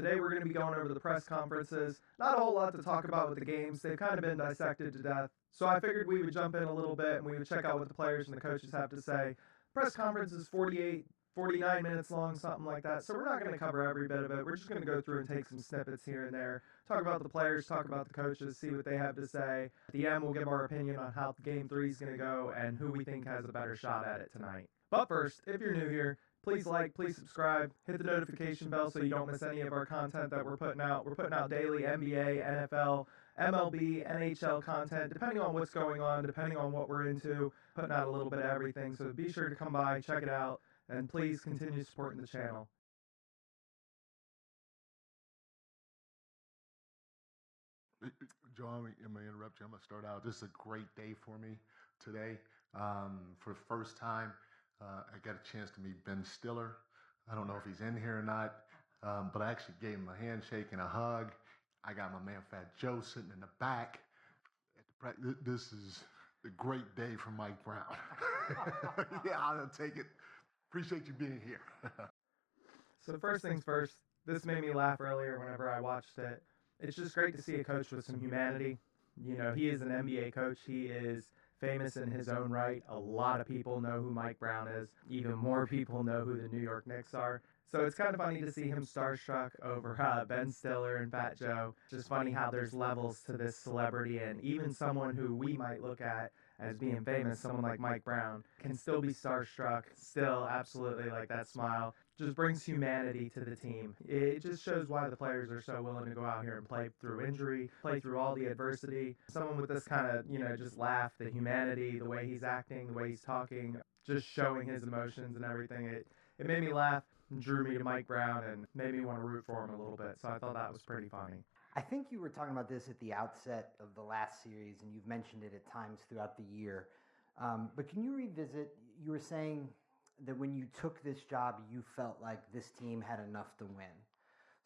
Today we're going to be going over the press conferences. Not a whole lot to talk about with the games. They've kind of been dissected to death. So I figured we would jump in a little bit and we would check out what the players and the coaches have to say. Press conference is 49 minutes long, something like that. So we're not going to cover every bit of it. We're just going to go through and take some snippets here and there. Talk about the players, talk about the coaches, see what they have to say. At the end, we'll give our opinion on how game 3 is going to go and who we think has a better shot at it tonight. But first, if you're new here, please like, please subscribe, hit the notification bell so you don't miss any of our content that we're putting out. We're putting out daily NBA, NFL, MLB, NHL content, depending on what's going on, depending on what we're into, putting out a little bit of everything. So be sure to come by, check it out, and please continue supporting the channel. Joe, I'm going to interrupt you. I'm going to start out. This is a great day for me today. For the first time, I got a chance to meet Ben Stiller. I don't know if he's in here or not, but I actually gave him a handshake and a hug. I got my man Fat Joe sitting in the back. This is a great day for Mike Brown. Yeah, I'll take it. Appreciate you being here. So first things first, this made me laugh earlier whenever I watched it. It's just great to see a coach with some humanity. You know, he is an NBA coach. He is famous in his own right. A lot of people know who Mike Brown is. Even more people know who the New York Knicks are. So it's kind of funny to see him starstruck over Ben Stiller and Fat Joe. Just funny how there's levels to this celebrity, and even someone who we might look at as being famous, someone like Mike Brown, can still be starstruck, still absolutely like that smile. Just brings humanity to the team. It just shows why the players are so willing to go out here and play through injury, play through all the adversity. Someone with this kind of, just laugh, the humanity, the way he's acting, the way he's talking, just showing his emotions and everything. It made me laugh, drew me to Mike Brown, and made me want to root for him a little bit. So I thought that was pretty funny. I think you were talking about this at the outset of the last series, and you've mentioned it at times throughout the year. But can you revisit, you were saying that when you took this job, you felt like this team had enough to win.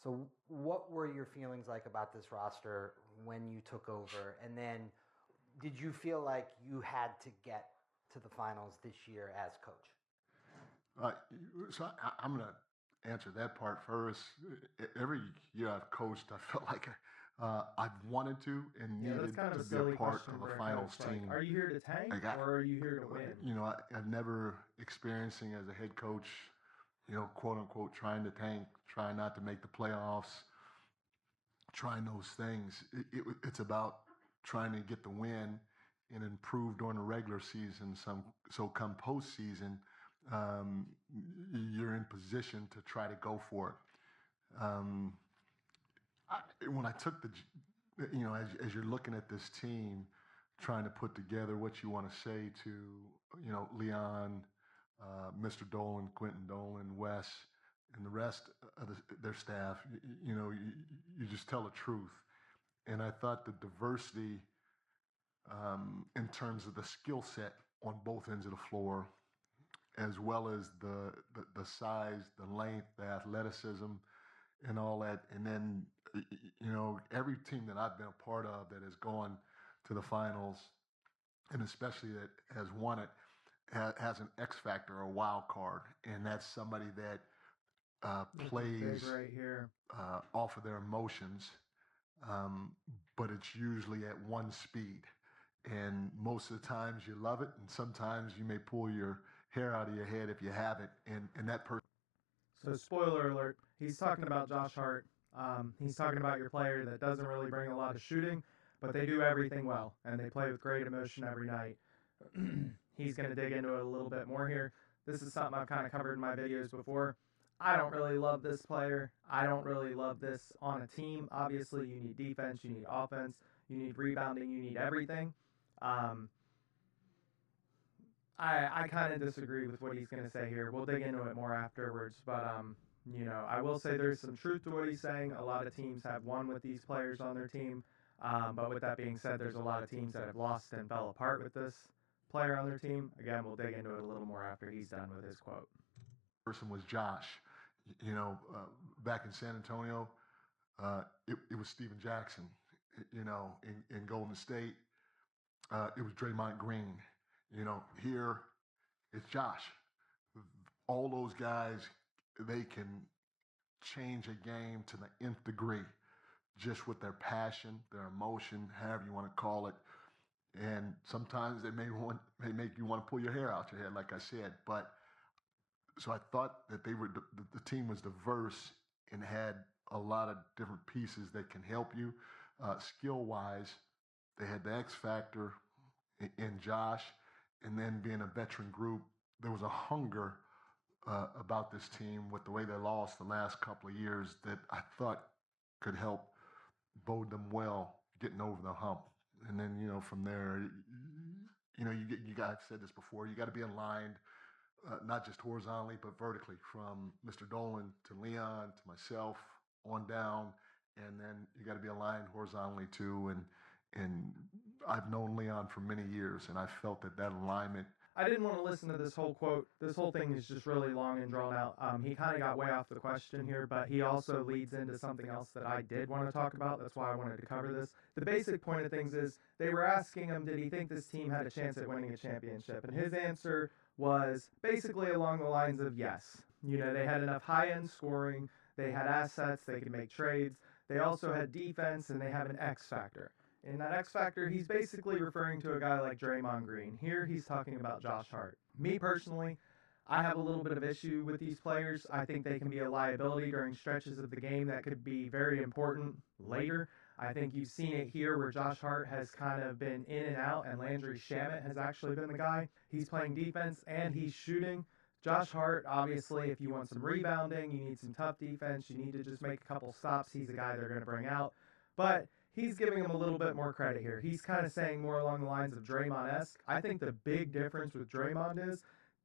So what were your feelings like about this roster when you took over? And then did you feel like you had to get to the finals this year as coach? So I'm going to answer that part first. Every year I've coached, I felt like I've wanted to and needed kind of to be a part of a finals team. Like, are you here to tank or are you here to win? I've never experiencing as a head coach, quote unquote, trying to tank, trying not to make the playoffs, trying those things. It's about trying to get the win and improve during the regular season. So come postseason, you're in position to try to go for it. When I took as you're looking at this team, trying to put together what you want to say to, Leon, Mr. Dolan, Quentin Dolan, Wes, and the rest of their staff, you just tell the truth. And I thought the diversity in terms of the skill set on both ends of the floor, as well as the size, the length, the athleticism, and all that. And then, every team that I've been a part of that has gone to the finals, and especially that has won it, has an X factor or a wild card. And that's somebody that plays right here. Off of their emotions, but it's usually at one speed. And most of the times you love it, and sometimes you may pull your hair out of your head if you have it, and that person. So spoiler alert, he's talking about Josh Hart. He's talking about your player that doesn't really bring a lot of shooting, but they do everything well, and they play with great emotion every night. He's going to dig into it a little bit more here. This is something I've kind of covered in my videos before. I don't really love this player. I don't really love this on a team. Obviously, you need defense, you need offense, you need rebounding, you need everything. I kind of disagree with what he's going to say here. We'll dig into it more afterwards, but I will say there's some truth to what he's saying. A lot of teams have won with these players on their team, but with that being said, there's a lot of teams that have lost and fell apart with this player on their team. Again, we'll dig into it a little more after he's done with his quote. Person was Josh. Back in San Antonio, it was Steven Jackson. In Golden State, it was Draymond Green. Here it's Josh. All those guys, they can change a game to the nth degree, just with their passion, their emotion, however you want to call it. And sometimes they may make you want to pull your hair out your head, like I said. But so I thought that the team was diverse and had a lot of different pieces that can help you skill wise. They had the X factor in Josh, and then being a veteran group, there was a hunger about this team with the way they lost the last couple of years that I thought could help bode them well getting over the hump. And then, from there, you guys said this before, you got to be aligned, not just horizontally, but vertically, from Mr. Dolan to Leon to myself on down. And then you got to be aligned horizontally too. And I've known Leon for many years, and I felt that alignment. I didn't want to listen to this whole quote. This whole thing is just really long and drawn out. He kind of got way off the question here, but he also leads into something else that I did want to talk about. That's why I wanted to cover this. The basic point of things is they were asking him, did he think this team had a chance at winning a championship? And his answer was basically along the lines of yes. They had enough high-end scoring. They had assets. They could make trades. They also had defense, and they have an X factor. In that X factor, he's basically referring to a guy like Draymond Green. Here, he's talking about Josh Hart. Me personally, I have a little bit of issue with these players. I think they can be a liability during stretches of the game that could be very important later. I think you've seen it here where Josh Hart has kind of been in and out, and Landry Shamet has actually been the guy. He's playing defense and he's shooting. Josh Hart, obviously, if you want some rebounding, you need some tough defense, you need to just make a couple stops, he's the guy they're going to bring out. But he's giving him a little bit more credit here. He's kind of saying more along the lines of Draymond-esque. I think the big difference with Draymond is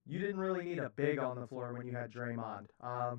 you didn't really need a big on the floor when you had Draymond.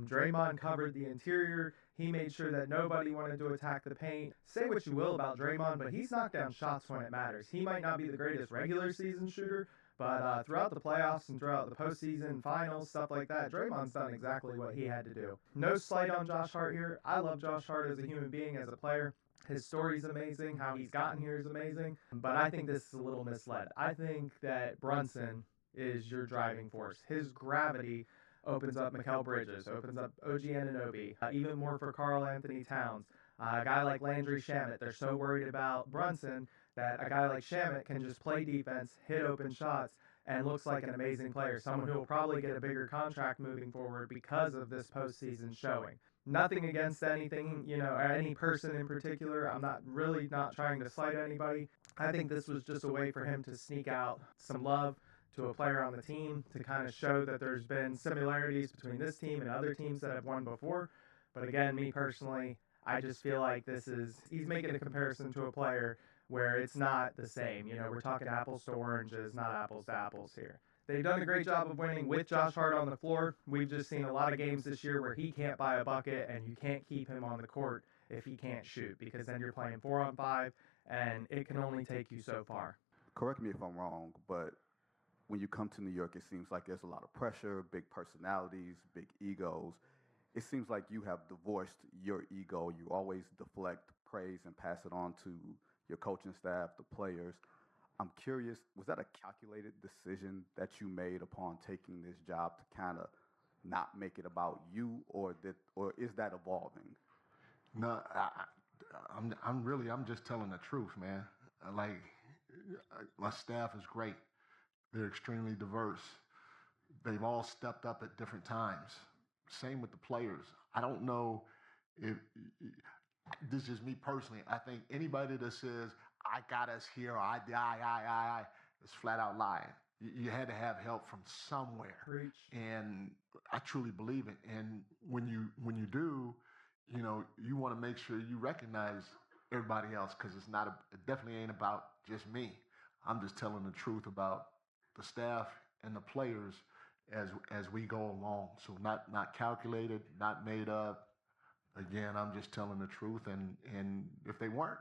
Draymond covered the interior. He made sure that nobody wanted to attack the paint. Say what you will about Draymond, but he's knocked down shots when it matters. He might not be the greatest regular season shooter, but throughout the playoffs and throughout the postseason, finals, stuff like that, Draymond's done exactly what he had to do. No slight on Josh Hart here. I love Josh Hart as a human being, as a player. His story's amazing. How he's gotten here is amazing. But I think this is a little misled. I think that Brunson is your driving force. His gravity opens up Mikal Bridges, opens up OG Anunoby, even more for Karl Anthony Towns. A guy like Landry Shamet, they're so worried about Brunson that a guy like Shamet can just play defense, hit open shots, and looks like an amazing player. Someone who will probably get a bigger contract moving forward because of this postseason showing. Nothing against anything, or any person in particular. I'm not trying to slight anybody. I think this was just a way for him to sneak out some love to a player on the team to kind of show that there's been similarities between this team and other teams that have won before. But again, me personally, I just feel like he's making a comparison to a player where it's not the same. We're talking apples to oranges, not apples to apples here. They've done a great job of winning with Josh Hart on the floor. We've just seen a lot of games this year where he can't buy a bucket and you can't keep him on the court if he can't shoot, because then you're playing 4-on-5 and it can only take you so far. Correct me if I'm wrong, but when you come to New York, it seems like there's a lot of pressure, big personalities, big egos. It seems like you have divorced your ego. You always deflect praise and pass it on to your coaching staff, the players. I'm curious, was that a calculated decision that you made upon taking this job to kind of not make it about you, or is that evolving? No, I'm just telling the truth, man. Like, my staff is great. They're extremely diverse. They've all stepped up at different times. Same with the players. I don't know if this is me personally. I think anybody that says, I got us here, or I is flat out lying. You had to have help from somewhere. Preach. And I truly believe it. And when you do, you want to make sure you recognize everybody else, because it definitely ain't about just me. I'm just telling the truth about the staff and the players as we go along. So not calculated, not made up. Again, I'm just telling the truth, and if they weren't,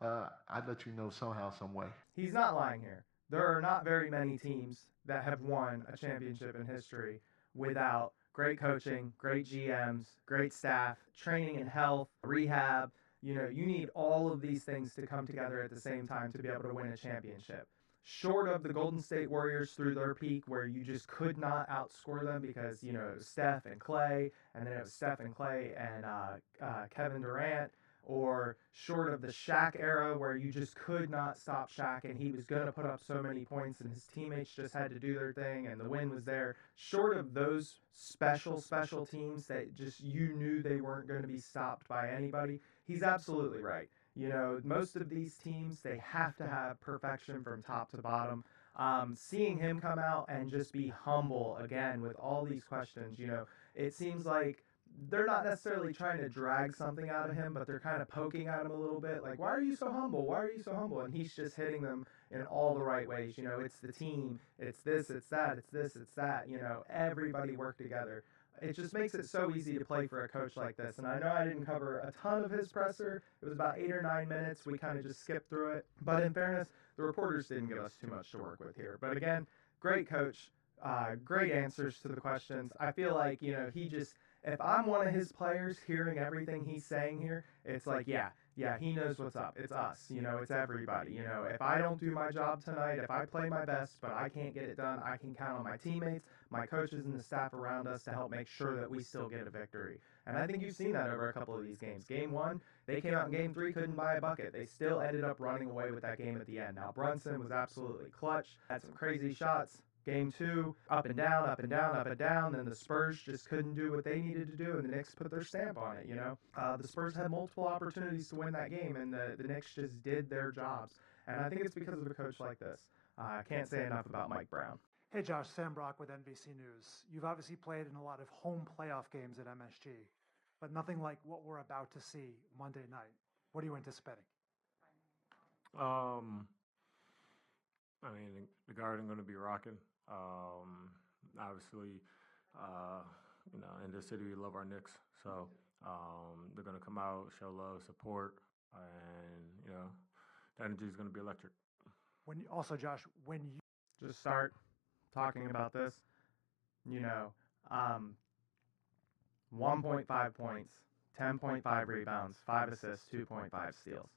I'd let you know somehow, some way. He's not lying here. There are not very many teams that have won a championship in history without great coaching, great GMs, great staff, training and health, rehab. You need all of these things to come together at the same time to be able to win a championship. short of the Golden State Warriors through their peak where you just could not outscore them because, it was Steph and Clay, and then it was Steph and Clay and Kevin Durant, or short of the Shaq era where you just could not stop Shaq and he was going to put up so many points and his teammates just had to do their thing and the win was there. Short of those special teams that just you knew they weren't going to be stopped by anybody, he's absolutely right. Most of these teams, they have to have perfection from top to bottom. Seeing him come out and just be humble again with all these questions, it seems like they're not necessarily trying to drag something out of him, but they're kind of poking at him a little bit. Like, why are you so humble? Why are you so humble? And he's just hitting them in all the right ways. It's the team. It's this, it's that, it's this, it's that. Everybody worked together. It just makes it so easy to play for a coach like this. And I know I didn't cover a ton of his presser. It was about 8 or 9 minutes. We kind of just skipped through it. But in fairness, the reporters didn't give us too much to work with here. But again, great coach, great answers to the questions. I feel like, he just, if I'm one of his players hearing everything he's saying here, it's like, yeah, he knows what's up. It's us, it's everybody. If I don't do my job tonight, if I play my best, but I can't get it done, I can count on my teammates, my coaches, and the staff around us to help make sure that we still get a victory. And I think you've seen that over a couple of these games. Game 1, they came out in Game 3, couldn't buy a bucket. They still ended up running away with that game at the end. Now, Brunson was absolutely clutch, had some crazy shots. Game 2, up and down, up and down, up and down. Then the Spurs just couldn't do what they needed to do, and the Knicks put their stamp on it, The Spurs had multiple opportunities to win that game, and the Knicks just did their jobs. And I think it's because of a coach like this. I can't say enough about Mike Brown. Hey Josh, Sam Brock with NBC News. You've obviously played in a lot of home playoff games at MSG, but nothing like what we're about to see Monday night. What are you anticipating? I mean, the Garden going to be rocking. Obviously, in this city we love our Knicks, so they're going to come out, show love, support, and the energy is going to be electric. Josh, when you just start talking about this, 1.5 points, 10.5 rebounds, 5 assists, 2.5 steals.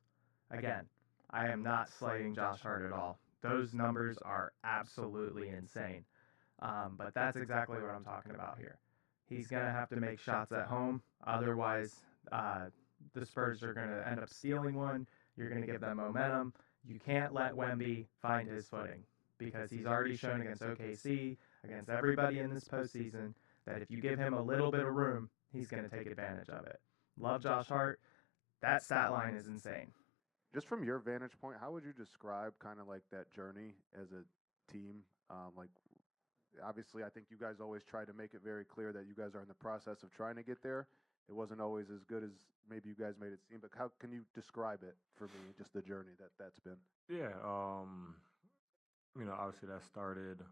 Again, I am not slighting Josh Hart at all. Those numbers are absolutely insane. But that's exactly what I'm talking about here. He's going to have to make shots at home. Otherwise, the Spurs are going to end up stealing one. You're going to give them momentum. You can't let Wemby find his footing because he's already shown against OKC, against everybody in this postseason, that if you give him a little bit of room, he's going to take advantage of it. Love Josh Hart. That stat line is insane. Just from your vantage point, how would you describe kind of like that journey as a team? Obviously, I think you guys always try to make it very clear that you guys are in the process of trying to get there. It wasn't always as good as maybe you guys made it seem, but how can you describe it for me, just the journey that's been? Yeah, obviously that started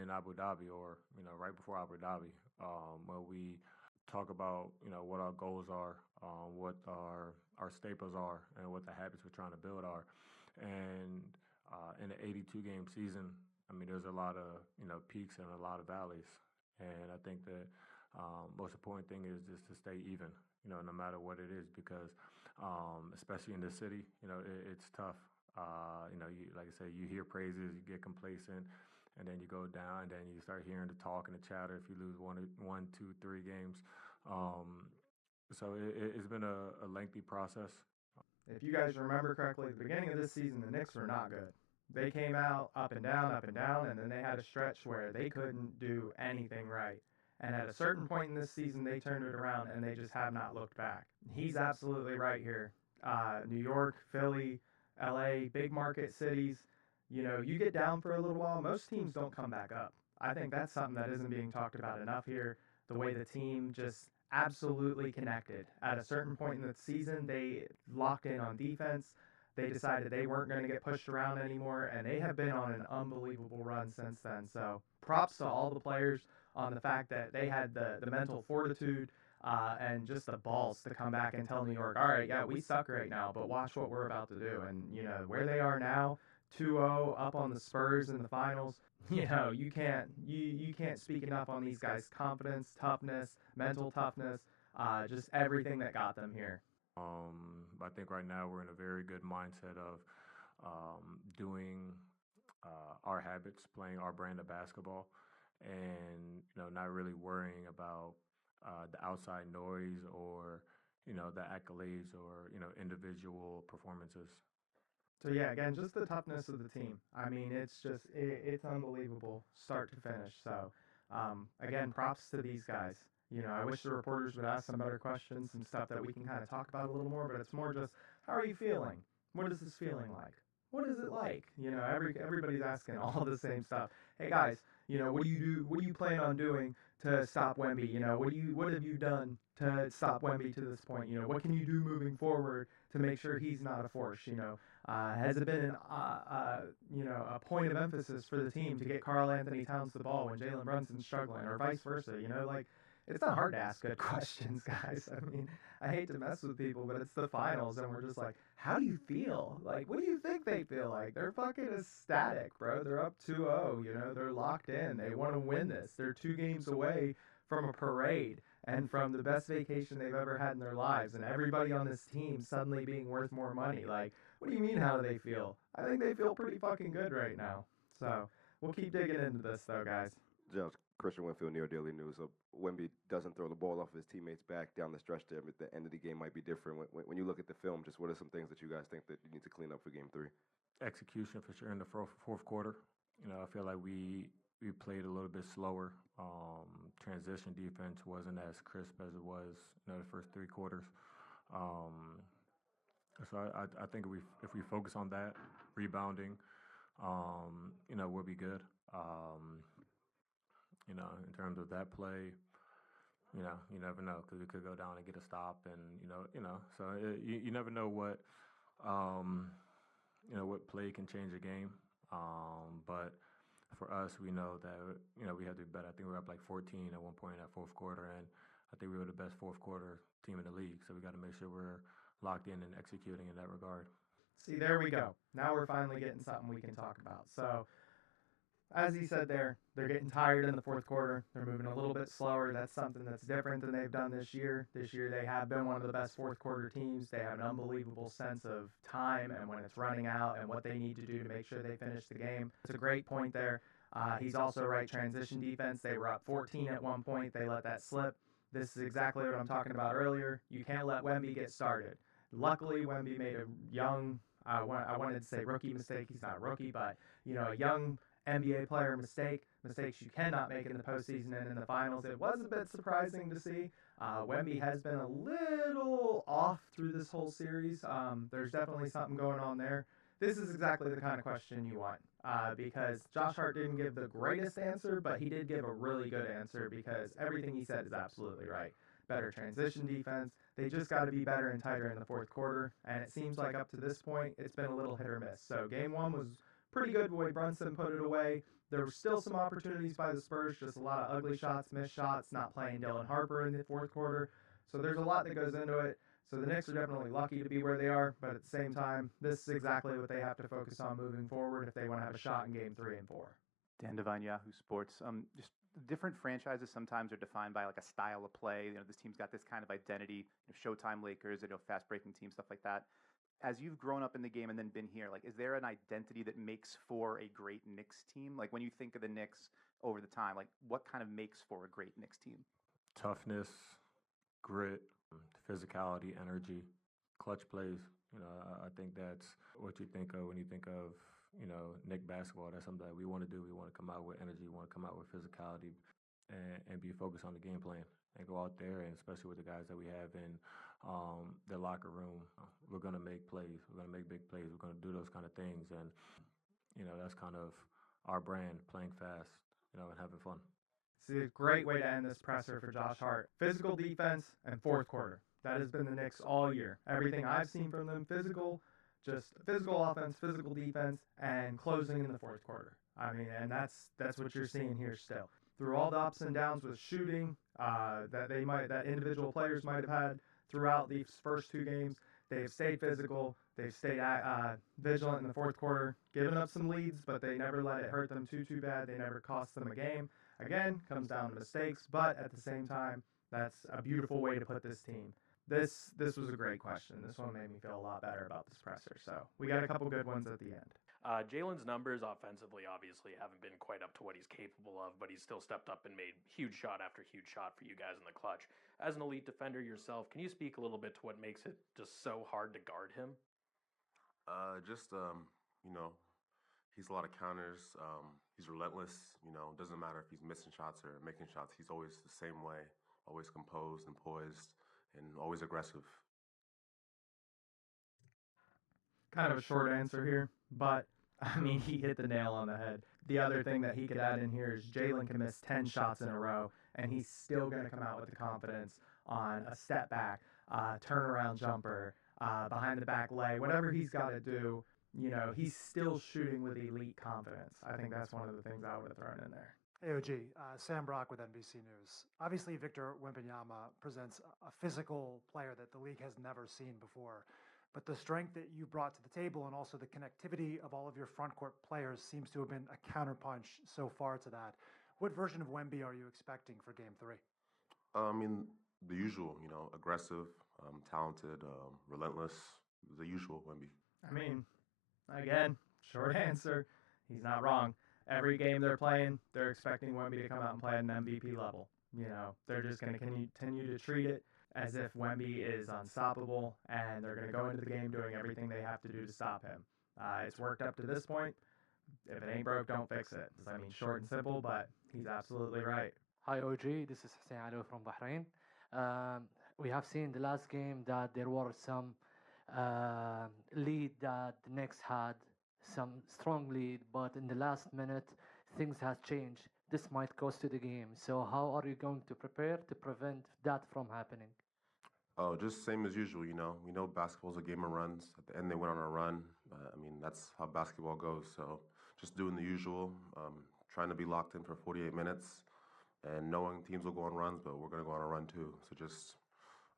in Abu Dhabi or, right before Abu Dhabi, where we talk about, what our goals are, what our staples are, and what the habits we're trying to build are. And in the 82-game season, I mean, there's a lot of, peaks and a lot of valleys. And I think that most important thing is just to stay even, no matter what it is, because especially in this city, it's tough. Like I said, you hear praises, you get complacent, and then you go down, and then you start hearing the talk and the chatter if you lose one, 2, 3 games. So it's been a lengthy process. If you guys remember correctly, at the beginning of this season, the Knicks were not good. They came out up and down, and then they had a stretch where they couldn't do anything right. And at a certain point in this season, they turned it around, and they just have not looked back. He's absolutely right here. New York, Philly, LA, big market cities, you get down for a little while, most teams don't come back up. I think that's something that isn't being talked about enough here, the way the team just absolutely connected. At a certain point in the season, they locked in on defense. They decided they weren't going to get pushed around anymore, and they have been on an unbelievable run since then. So props to all the players on the fact that they had the mental fortitude and just the balls to come back and tell New York, all right, yeah, we suck right now, but watch what we're about to do. And, where they are now, 2-0 up on the Spurs in the finals, you can't speak enough on these guys' confidence, toughness, mental toughness, just everything that got them here. I think right now we're in a very good mindset of doing our habits, playing our brand of basketball, and not really worrying about the outside noise or the accolades or individual performances. So yeah, again, just the toughness of the team. I mean, it's unbelievable, start to finish. So again, props to these guys. I wish the reporters would ask some better questions, some stuff that we can kind of talk about a little more. But it's more just, how are you feeling? What is this feeling like? What is it like? Everybody's asking all the same stuff. Hey guys, what do you do? What do you plan on doing to stop Wemby? What have you done to stop Wemby to this point? What can you do moving forward to make sure he's not a force? Has it been a point of emphasis for the team to get Karl Anthony Towns the ball when Jalen Brunson's struggling, or vice versa? Like, it's not hard to ask good questions, guys. I mean, I hate to mess with people, but it's the finals, and we're just like, how do you feel? Like, what do you think they feel like? They're fucking ecstatic, bro. They're up 2-0. They're locked in. They want to win this. They're 2 games away from a parade and from the best vacation they've ever had in their lives, and everybody on this team suddenly being worth more money. Like, what do you mean, how do they feel? I think they feel pretty fucking good right now. So we'll keep digging into this, though, guys. Jones, Christian Winfield, New York Daily News. Wemby doesn't throw the ball off his teammates back down the stretch there, but the end of the game might be different. When you look at the film, just what are some things that you guys think that you need to clean up for Game 3? Execution for sure in the fourth quarter. I feel like we played a little bit slower. Transition defense wasn't as crisp as it was the first 3 quarters. So I think if we focus on that, rebounding, we'll be good. In terms of that play, you never know, because we could go down and get a stop, and so you never know what what play can change a game. But for us, we know that we have to be better. I think we were up like 14 at one point in that fourth quarter, and I think we were the best fourth quarter team in the league. So we got to make sure we're locked in and executing in that regard. See, there we go. Now we're finally getting something we can talk about. So, as he said there, they're getting tired in the fourth quarter. They're moving a little bit slower. That's something that's different than they've done this year. This year they have been one of the best fourth quarter teams. They have an unbelievable sense of time and when it's running out and what they need to do to make sure they finish the game. It's a great point there. He's also right, transition defense. They were up 14 at one point. They let that slip. This is exactly what I'm talking about earlier. You can't let Wemby get started. Luckily, Wemby made a young, I wanted to say rookie mistake. He's not a rookie, but, a young NBA player mistake. Mistakes you cannot make in the postseason and in the finals. It was a bit surprising to see. Wemby has been a little off through this whole series. There's definitely something going on there. This is exactly the kind of question you want, because Josh Hart didn't give the greatest answer, but he did give a really good answer, because everything he said is absolutely right. Better transition defense. They just got to be better and tighter in the fourth quarter, and it seems like up to this point, it's been a little hit or miss. So game 1 was pretty good the way Brunson put it away. There were still some opportunities by the Spurs, just a lot of ugly shots, missed shots, not playing Dylan Harper in the fourth quarter. So there's a lot that goes into it. So the Knicks are definitely lucky to be where they are, but at the same time, this is exactly what they have to focus on moving forward if they want to have a shot in Game 3 and 4. Dan Devine, Yahoo Sports. Just different franchises sometimes are defined by like a style of play. This team's got this kind of identity. Showtime Lakers, fast-breaking teams, stuff like that. As you've grown up in the game and then been here, like, is there an identity that makes for a great Knicks team? Like, when you think of the Knicks over the time, like, what kind of makes for a great Knicks team? Toughness, grit, physicality, energy, clutch plays. I think that's what you think of when you think of, Knick basketball. That's something that we want to do. We want to come out with energy. We want to come out with physicality and be focused on the game plan and go out there, and especially with the guys that we have in the locker room, we're going to make plays. We're going to make big plays. We're going to do those kind of things. And, that's kind of our brand, playing fast, and having fun. It's a great way to end this presser for Josh Hart. Physical defense and fourth quarter. That has been the Knicks all year. Everything I've seen from them, just physical offense, physical defense, and closing in the fourth quarter. I mean, and that's what you're seeing here still. Through all the ups and downs with shooting that individual players might have had throughout these first 2 games, they've stayed physical. They've stayed vigilant in the fourth quarter, given up some leads, but they never let it hurt them too bad. They never cost them a game. Again, comes down to mistakes, but at the same time, that's a beautiful way to put this team. This was a great question. This one made me feel a lot better about this presser. So we got a couple good ones at the end. Jalen's numbers offensively obviously haven't been quite up to what he's capable of, but he's still stepped up and made huge shot after huge shot for you guys in the clutch. As an elite defender yourself, can you speak a little bit to what makes it just so hard to guard him? You know, he's a lot of counters. He's relentless. You know, doesn't matter if he's missing shots or making shots. He's always the same way, always composed and poised, and always aggressive. Kind of a short answer here, but I mean, he hit the nail on the head. The other thing that he could add in here is Jalen can miss 10 shots in a row, and he's still going to come out with the confidence on a step back, turnaround jumper, behind the back leg, whatever he's got to do. You know, he's still shooting with elite confidence. I think that's one of the things I would have thrown in there. AOG, Sam Brock with NBC News. Obviously, Victor Wembanyama presents a physical player that the league has never seen before. But the strength that you brought to the table and also the connectivity of all of your front court players seems to have been a counterpunch so far to that. What version of Wemby are you expecting for Game 3? I mean, the usual, you know, aggressive, talented, relentless, the usual Wemby. I mean, again, short answer, he's not wrong. Every game they're playing, they're expecting Wemby to come out and play at an MVP level. You know, they're just going to continue to treat it as if Wemby is unstoppable, and they're going to go into the game doing everything they have to do to stop him. It's worked up to this point. If it ain't broke, don't fix it. I mean, short and simple, but he's absolutely right. Hi, OG. This is Hussein Alou from Bahrain. We have seen the last game that there were some lead that the Knicks had, some strong lead, but in the last minute, things have changed. This might cost you the game. So how are you going to prepare to prevent that from happening? Oh, just same as usual, you know. We know basketball's a game of runs. At the end, they went on a run. I mean, that's how basketball goes. So just doing the usual, trying to be locked in for 48 minutes, and knowing teams will go on runs, but we're going to go on a run too. So just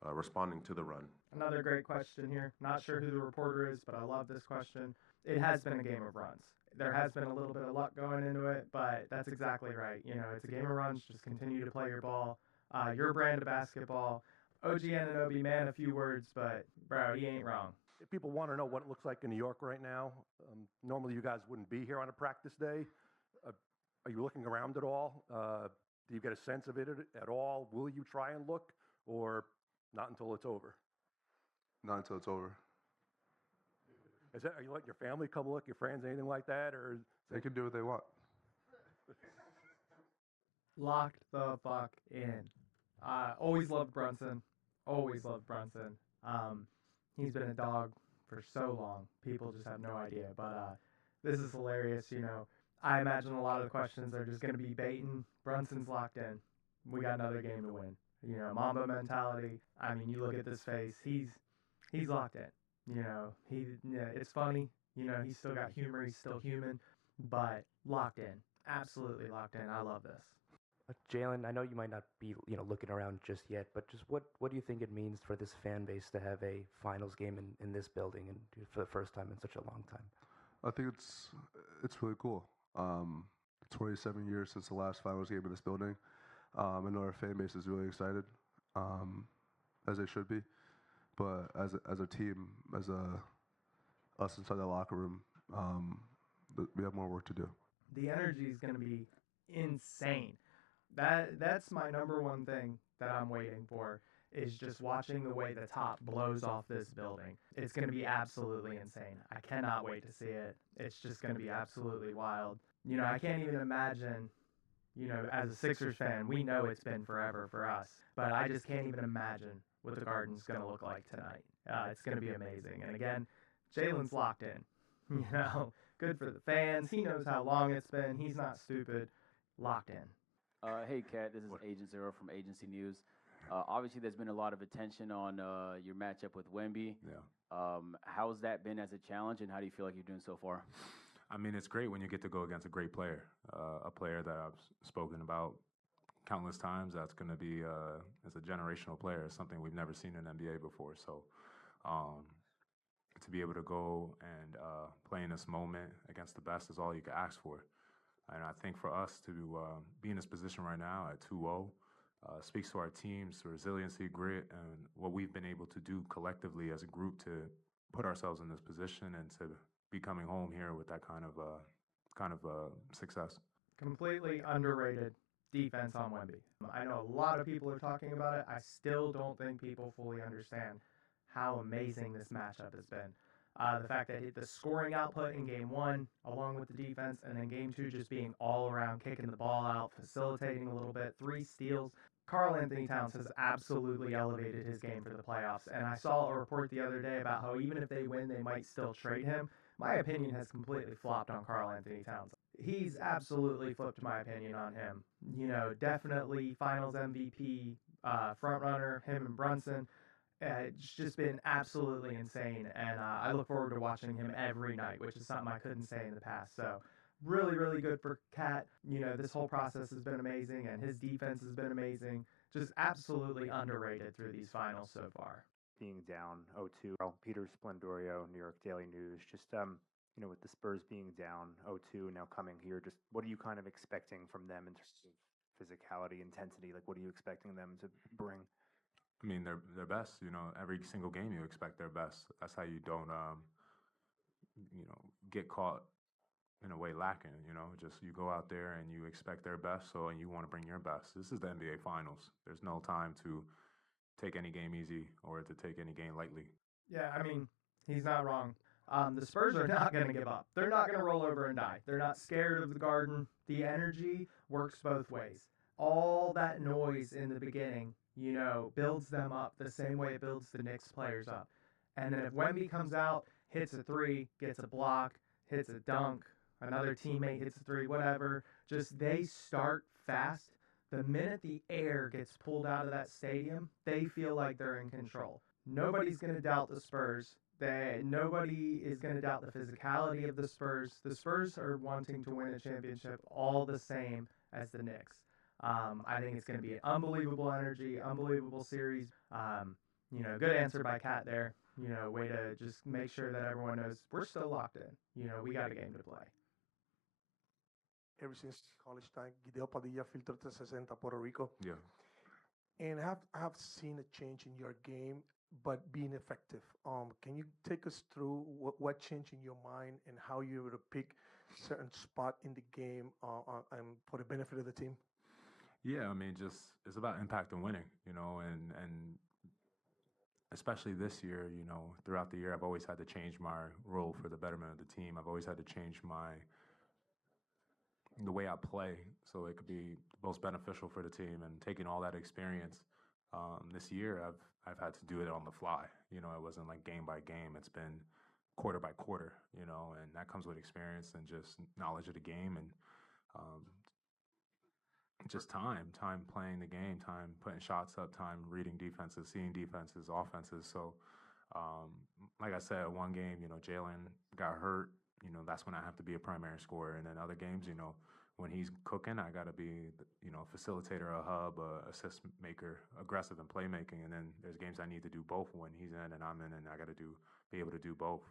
responding to the run. Another great question here. Not sure who the reporter is, but I love this question. It has been a game of runs. There has been a little bit of luck going into it, but that's exactly right. You know, it's a game of runs. Just continue to play your ball, your brand of basketball. OG Anunoby, man, a few words, but, bro, he ain't wrong. If people want to know what it looks like in New York right now, normally you guys wouldn't be here on a practice day. Are you looking around at all? Do you get a sense of it at all? Will you try and look, or not until it's over? Not until it's over. Are you letting your family come look, your friends, anything like that, or they can do what they want? Locked the fuck in. Always loved Brunson. Always loved Brunson. He's been a dog for so long. People just have no idea. But this is hilarious. You know, I imagine a lot of the questions are just going to be baiting. Brunson's locked in. We got another game to win. You know, Mamba mentality. I mean, you look at this face. He's locked in. You know, it's funny. You know, he's still got humor. He's still human, but locked in. Absolutely locked in. I love this. Jalen, I know you might not be, looking around just yet, but just what do you think it means for this fan base to have a finals game in this building and for the first time in such a long time? I think it's really cool. 27 years since the last finals game in this building. I know our fan base is really excited, as they should be. But as a team, us inside the locker room, we have more work to do. The energy is going to be insane. That's my number one thing that I'm waiting for, is just watching the way the top blows off this building. It's going to be absolutely insane. I cannot wait to see it. It's just going to be absolutely wild. You know, I can't even imagine, as a Sixers fan, we know it's been forever for us, but I just can't even imagine what the Garden's going to look like tonight. It's going to be amazing. And again, Jalen's locked in. Good for the fans. He knows how long it's been. He's not stupid. Locked in. Hey, Kat, this is Agent Zero from Agency News. Obviously, there's been a lot of attention on your matchup with Wemby. Yeah. How's that been as a challenge, and how do you feel like you're doing so far? I mean, it's great when you get to go against a great player, a player that I've spoken about countless times. That's going to be as a generational player, something we've never seen in NBA before. So to be able to go and play in this moment against the best is all you can ask for. And I think for us to be in this position right now at 2-0 speaks to our team's resiliency, grit, and what we've been able to do collectively as a group to put ourselves in this position and to be coming home here with that kind of success. Completely underrated defense on Wemby. I know a lot of people are talking about it. I still don't think people fully understand how amazing this matchup has been. The fact that the scoring output in game one, along with the defense, and then game two just being all around, kicking the ball out, facilitating a little bit, 3 steals. Karl Anthony Towns has absolutely elevated his game for the playoffs. And I saw a report the other day about how even if they win, they might still trade him. My opinion has completely flopped on Karl Anthony Towns. He's absolutely flipped my opinion on him. Definitely finals MVP, front runner, him and Brunson. It's just been absolutely insane, and I look forward to watching him every night, which is something I couldn't say in the past. So really, really good for Cat. This whole process has been amazing, and his defense has been amazing. Just absolutely underrated through these finals so far. Being down 0-2, Peter Splendorio, New York Daily News. Just with the Spurs being down 0-2, now coming here, just what are you kind of expecting from them in terms of physicality, intensity? Like, what are you expecting them to bring? I mean, they're best. Every single game you expect their best. That's how you don't, get caught in a way lacking. Just you go out there and you expect their best, and you want to bring your best. This is the NBA Finals. There's no time to take any game easy or to take any game lightly. Yeah, I mean, he's not wrong. The Spurs are not going to give up. They're not going to roll over and die. They're not scared of the Garden. The energy works both ways. All that noise in the beginning, builds them up the same way it builds the Knicks players up. And then if Wemby comes out, hits a 3, gets a block, hits a dunk, another teammate hits a 3, whatever, just they start fast. The minute the air gets pulled out of that stadium, they feel like they're in control. Nobody's going to doubt the Spurs. Nobody is going to doubt the physicality of the Spurs. The Spurs are wanting to win a championship all the same as the Knicks. I think it's going to be an unbelievable energy, unbelievable series. Good answer by Kat there. Way to just make sure that everyone knows we're still locked in. We got a game to play. Ever since college time, Guideo Padilla, Filter 360, Puerto Rico. Yeah. And I have seen a change in your game, but being effective. Can you take us through what changed in your mind and how you were to pick certain spot in the game and for the benefit of the team? Yeah, I mean, it's about impact and winning, and especially this year, throughout the year, I've always had to change my role for the betterment of the team. I've always had to change the way I play so it could be most beneficial for the team. And taking all that experience this year, I've had to do it on the fly. It wasn't like game by game. It's been quarter by quarter, and that comes with experience and just knowledge of the game and just time playing the game, time putting shots up, time reading defenses, seeing defenses, offenses. So, like I said, one game, Jalen got hurt. That's when I have to be a primary scorer. And then other games, when he's cooking, I got to be, facilitator, a hub, a assist maker, aggressive in playmaking. And then there's games I need to do both when he's in and I'm in, and I got to be able to do both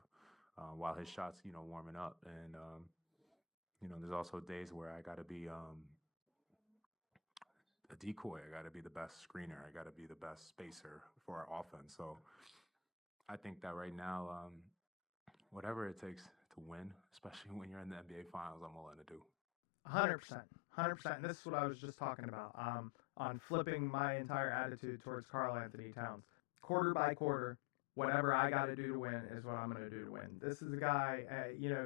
while his shots, warming up. And, there's also days where I got to be a decoy. I got to be the best screener. I got to be the best spacer for our offense. So I think that right now, whatever it takes to win, especially when you're in the NBA Finals, I'm willing to do. 100%. 100%. And this is what I was just talking about on flipping my entire attitude towards Karl Anthony Towns. Quarter by quarter, whatever I got to do to win is what I'm going to do to win. This is a guy,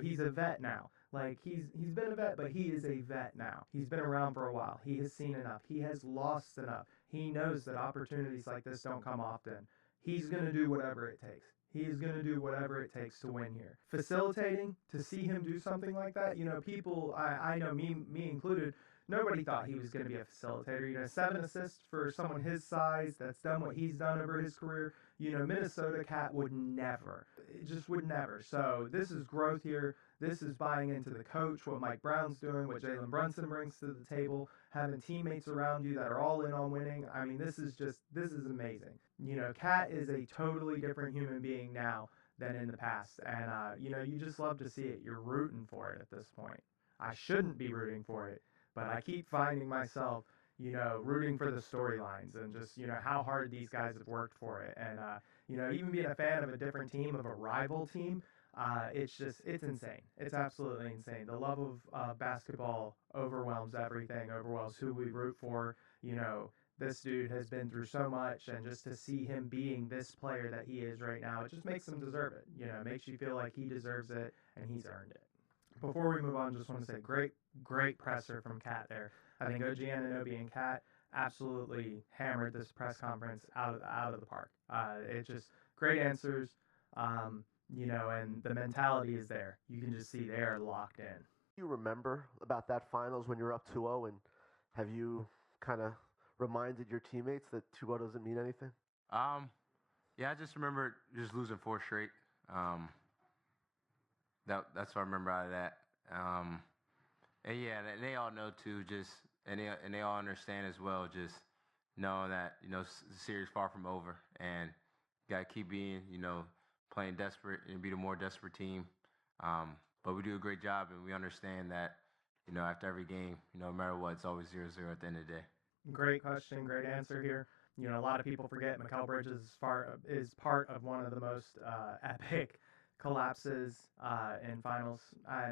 he's a vet now. Like, he's been a vet, but he is a vet now. He's been around for a while. He has seen enough. He has lost enough. He knows that opportunities like this don't come often. He's going to do whatever it takes. He is going to do whatever it takes to win here. Facilitating, to see him do something like that, people, I know, me included, nobody thought he was going to be a facilitator. 7 assists for someone his size that's done what he's done over his career. Minnesota Cat would never. It just would never. So this is growth here. This is buying into the coach, what Mike Brown's doing, what Jalen Brunson brings to the table, having teammates around you that are all in on winning. I mean, this is amazing. Cat is a totally different human being now than in the past. And, you just love to see it. You're rooting for it at this point. I shouldn't be rooting for it, but I keep finding myself, rooting for the storylines and just, how hard these guys have worked for it. And, even being a fan of a different team, of a rival team, It's insane. It's absolutely insane. The love of basketball overwhelms everything, overwhelms who we root for. You know, this dude has been through so much, and just to see him being this player that he is right now, it just makes him deserve it. You know, it makes you feel like he deserves it and he's earned it. Before we move on, just want to say great presser from Kat there. I think OG Anunoby and Kat absolutely hammered this press conference out of the park. It's just great answers. You know, and the mentality is there. You can just see they're locked in. You remember about that finals when you're up 2-0, and have you kind of reminded your teammates that 2-0 doesn't mean anything? Yeah, I just remember just losing 4 straight. That's what I remember out of that. And yeah, they all know too. And they all understand as well. Just knowing that the series far from over, and gotta keep being playing desperate and be the more desperate team. But we do a great job, and we understand that after every game, no matter what, it's always 0-0 at the end of the day. Great question, great answer here. You know, a lot of people forget Mikal Bridges is part of one of the most epic collapses in finals.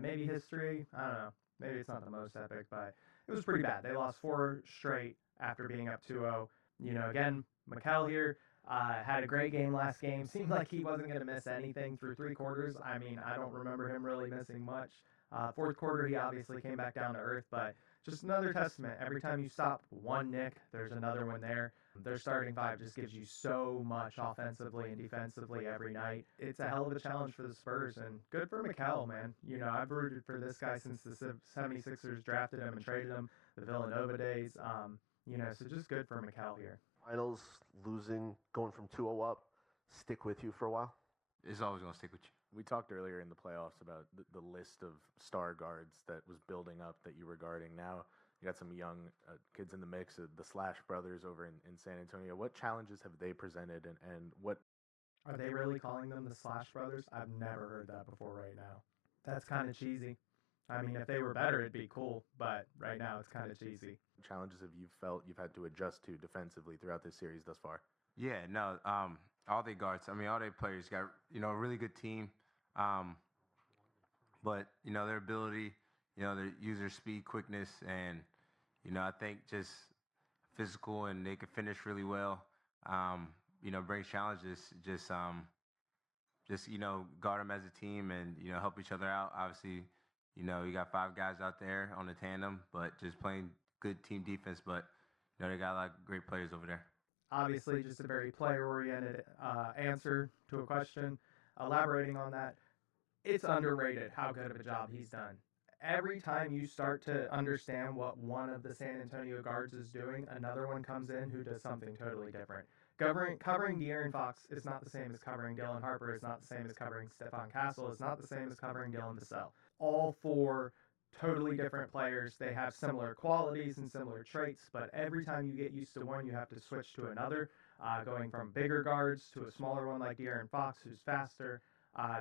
Maybe history. I don't know. Maybe it's not the most epic, but it was pretty bad. They lost 4 straight after being up 2-0. You know, again, Mikal here had a great game last game. Seemed like he wasn't going to miss anything through 3 quarters. I mean, I don't remember him really missing much. 4th quarter, he obviously came back down to earth, but just another testament. Every time you stop one Knick, there's another one there. Their starting 5 just gives you so much offensively and defensively every night. It's a hell of a challenge for the Spurs, and good for Mikal, man. You know, I've rooted for this guy since the 76ers drafted him and traded him, the Villanova days. You know, so just good for Mikal here. Finals, losing, going from 2-0 up, stick with you for a while? It's always going to stick with you. We talked earlier in the playoffs about the list of star guards that was building up that you were guarding. Now you got some young kids in the mix, the Slash brothers over in San Antonio. What challenges have they presented, and what... Are they really calling them the Slash brothers? I've never heard that before right now. That's kind of cheesy. I mean, if they were better, it'd be cool, but right now it's kind of cheesy. Challenges have you felt you've had to adjust to defensively throughout this series thus far? Yeah, no, all their guards, I mean, all their players got, a really good team. But, their ability, their user speed, quickness, and, I think just physical, and they can finish really well, brings challenges, just guard them as a team and, help each other out. Obviously, you got 5 guys out there on the tandem, but just playing good team defense. But, they got a lot of great players over there. Obviously, just a very player-oriented answer to a question. Elaborating on that, it's underrated how good of a job he's done. Every time you start to understand what one of the San Antonio guards is doing, another one comes in who does something totally different. Covering De'Aaron Fox is not the same as covering Dylan Harper. It's not the same as covering Stephon Castle. It's not the same as covering Dylan Vassell. All 4 totally different players. They have similar qualities and similar traits, but every time you get used to one, you have to switch to another. Going from bigger guards to a smaller one like De'Aaron Fox, who's faster.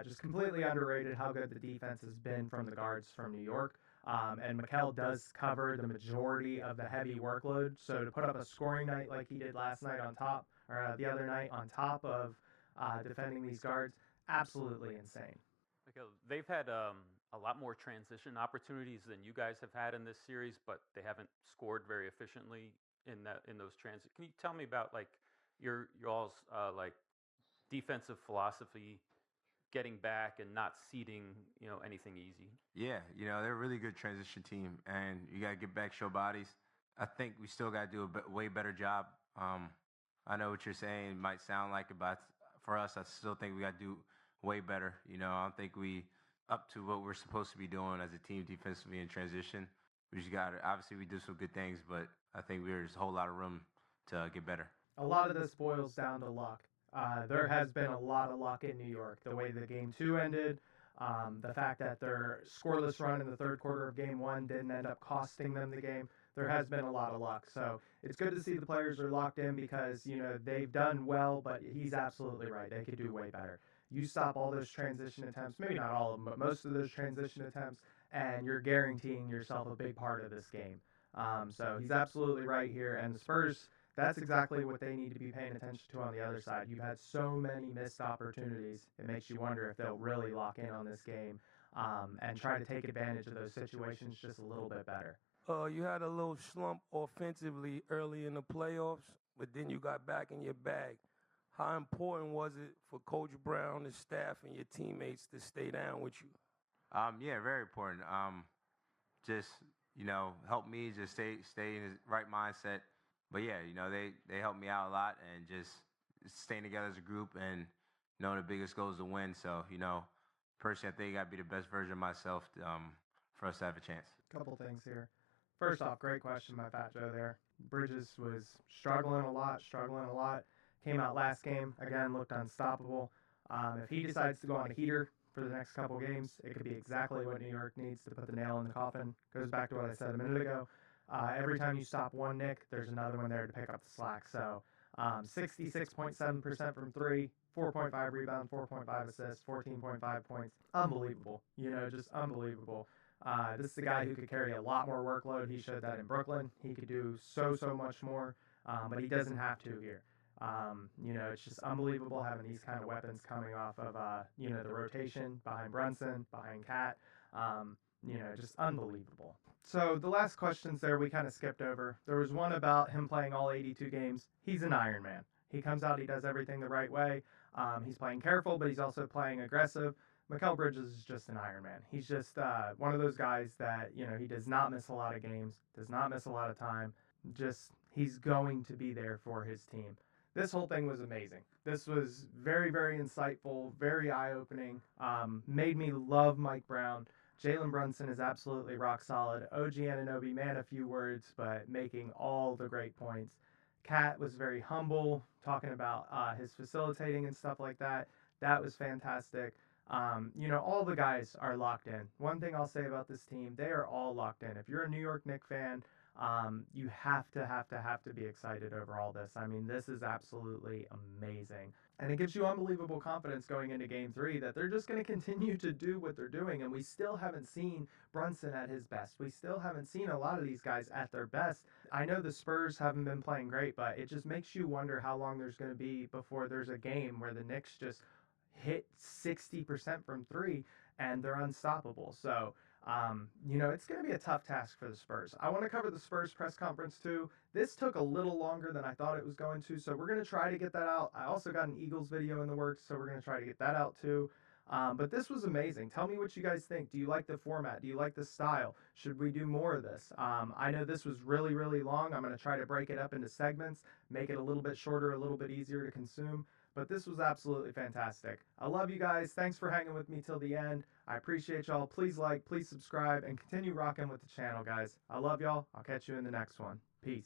Just completely underrated how good the defense has been from the guards from New York. And Mikal does cover the majority of the heavy workload. So to put up a scoring night like he did last night on top, or the other night on top of defending these guards, absolutely insane. Mikal, they've had a lot more transition opportunities than you guys have had in this series, but they haven't scored very efficiently in those transitions. Can you tell me about like y'all's like defensive philosophy, getting back and not ceding anything easy? Yeah, they're a really good transition team, and you got to get back, show bodies. I think we still got to do a way better job. I know what you're saying. It might sound like it, but for us, I still think we got to do way better. I don't think we up to what we're supposed to be doing as a team defensively in transition. We just got to, obviously we do some good things, but I think there's a whole lot of room to get better. A lot of this boils down to luck. There has been a lot of luck in New York. The way the Game 2 ended, the fact that their scoreless run in the 3rd quarter of Game 1 didn't end up costing them the game. There has been a lot of luck. So it's good to see the players are locked in because, they've done well, but he's absolutely right. They could do way better. You stop all those transition attempts, maybe not all of them, but most of those transition attempts, and you're guaranteeing yourself a big part of this game. So he's absolutely right here. And the Spurs, That's exactly what they need to be paying attention to on the other side. You've had so many missed opportunities. It makes you wonder if they'll really lock in on this game and try to take advantage of those situations just a little bit better. You had a little slump offensively early in the playoffs, but then you got back in your bag. How important was it for Coach Brown, his staff, and your teammates to stay down with you? Yeah, very important. Just help me just stay in the right mindset. But yeah, they helped me out a lot, and just staying together as a group, and knowing the biggest goal is to win. So personally, I think I got to be the best version of myself for us to have a chance. Couple things here. First off, great question by Fat Joe there. Bridges was struggling a lot. Came out last game, again, looked unstoppable. If he decides to go on a heater for the next couple games, it could be exactly what New York needs to put the nail in the coffin. Goes back to what I said a minute ago. Every time you stop one Knick, there's another one there to pick up the slack. So 66.7% from three, 4.5 rebounds, 4.5 assists, 14.5 points. Unbelievable. Just unbelievable. This is a guy who could carry a lot more workload. He showed that in Brooklyn. He could do so much more, but he doesn't have to here. It's just unbelievable having these kind of weapons coming off of, the rotation behind Brunson, behind Cat. Just unbelievable. So the last questions there we kind of skipped over. There was one about him playing all 82 games. He's an Iron Man. He comes out, he does everything the right way. He's playing careful, but he's also playing aggressive. Mikal Bridges is just an Iron Man. He's just one of those guys that, he does not miss a lot of games, does not miss a lot of time. He's going to be there for his team. This whole thing was amazing. This was very, very insightful, very eye-opening. Made me love Mike Brown. Jalen Brunson is absolutely rock solid. OG Anunoby, man, a few words, but making all the great points. Cat was very humble, talking about his facilitating and stuff like that. That was fantastic. All the guys are locked in. One thing I'll say about this team, they are all locked in. If you're a New York Knicks fan, you have to be excited over all this. I mean, this is absolutely amazing. And it gives you unbelievable confidence going into Game 3 that they're just going to continue to do what they're doing. And we still haven't seen Brunson at his best. We still haven't seen a lot of these guys at their best. I know the Spurs haven't been playing great, but it just makes you wonder how long there's going to be before there's a game where the Knicks just hit 60% from three and they're unstoppable. So, it's going to be a tough task for the Spurs. I want to cover the Spurs press conference too. This took a little longer than I thought it was going to, so we're going to try to get that out. I also got an Eagles video in the works, so we're going to try to get that out too. But this was amazing. Tell me what you guys think. Do you like the format? Do you like the style? Should we do more of this? I know this was really, really long. I'm going to try to break it up into segments, make it a little bit shorter, a little bit easier to consume. But this was absolutely fantastic. I love you guys. Thanks for hanging with me till the end. I appreciate y'all. Please like, please subscribe, and continue rocking with the channel, guys. I love y'all. I'll catch you in the next one. Peace.